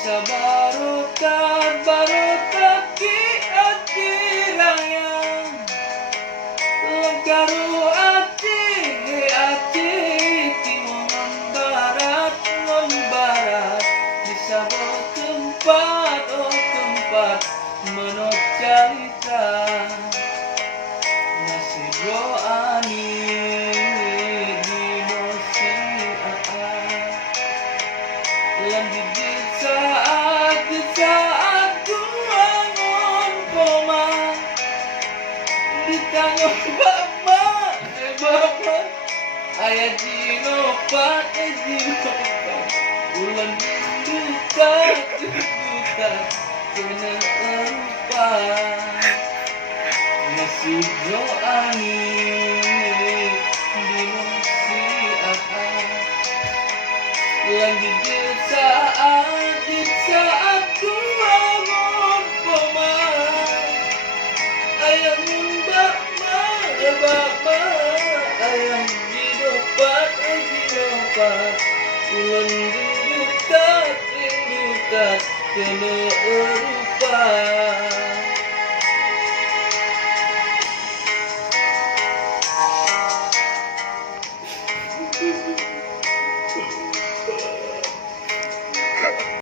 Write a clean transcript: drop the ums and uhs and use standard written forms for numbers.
Sabarukan barukan ki akirayang Lengkaru ati timongan barat ngon barat di sabot tempat tempat menot cerita nasib roani di nosi lanjut di saat ku bangun koma di tangan bapak ayah jinopat ulan duka kena rupa nasib roani di nosi lanjut di saat ku bangun koma ayam bapa ayam didopat ulan rindukat kena rupa